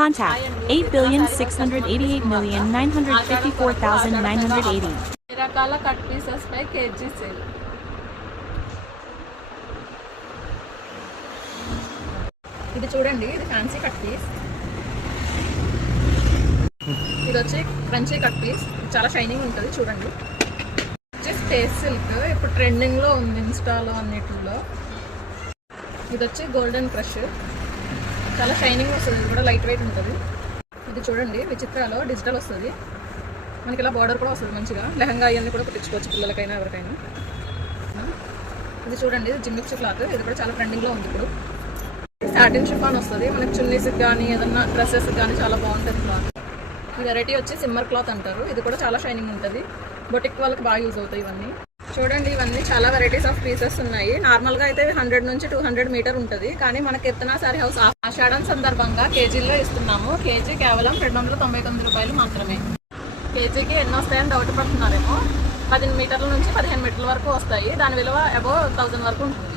Contact 8,688,954,980. రకాల cut pieces పై KG sale. ఇది చూడండి, ఇది ఫ్యాన్సీ కట్ పీస్. ఇది వచ్చి క్రంచీ కట్ పీస్, చాలా షైనింగ్ ఉంటుంది చూడండి. వచ్చి స్పేస్ సిల్క్, ఇప్పుడు ట్రెండింగ్లో ఉంది ఇన్స్టాలో అన్నిటిలో. ఇది వచ్చి గోల్డెన్ క్రష్, చాలా షైనింగ్ వస్తుంది. ఇది కూడా లైట్ వెయిట్ ఉంటుంది. ఇది చూడండి, విచిత్రాలో డిజిటల్ వస్తుంది. మనకి ఇలా బార్డర్ కూడా వస్తుంది మంచిగా. లెహంగా ఇవన్నీ కూడా కుట్టించుకోవచ్చు పిల్లలకైనా ఎవరికైనా. ఇది చూడండి, ఇది జిమ్మిక్స్ క్లాత్. ఇది కూడా చాలా ట్రెండింగ్లో ఉంది ఇప్పుడు. సాటిన్ షిఫాన్ వస్తుంది మనకి, చున్నీస్కి కానీ ఏదన్నా డ్రెస్సెస్కి కానీ చాలా బాగుంటుంది క్లాత్. ఈ వెరైటీ వచ్చి సిమ్మర్ క్లాత్ అంటారు. ఇది కూడా చాలా షైనింగ్ ఉంటుంది. బొటిక్ వాళ్ళకి బాగా యూజ్ అవుతాయి ఇవన్నీ. చూడండి, ఇవన్నీ చాలా వెరైటీస్ ఆఫ్ పీసెస్ ఉన్నాయి. నార్మల్గా అయితే 100 నుంచి 200 మీటర్ ఉంటుంది. కానీ మన కీర్తన సారీ హౌస్ ఆషాఢం సందర్భంగా కేజీల్లో ఇస్తున్నాము. కేజీ కేవలం 299 రూపాయలు మాత్రమే. కేజీకి ఎన్ని వస్తాయని డౌట్ పడుతున్నారేమో. 10 మీటర్ల నుంచి 15 మీటర్ల వరకు వస్తాయి. దాని విలువ అబౌవ్ 1000 వరకు ఉంటుంది.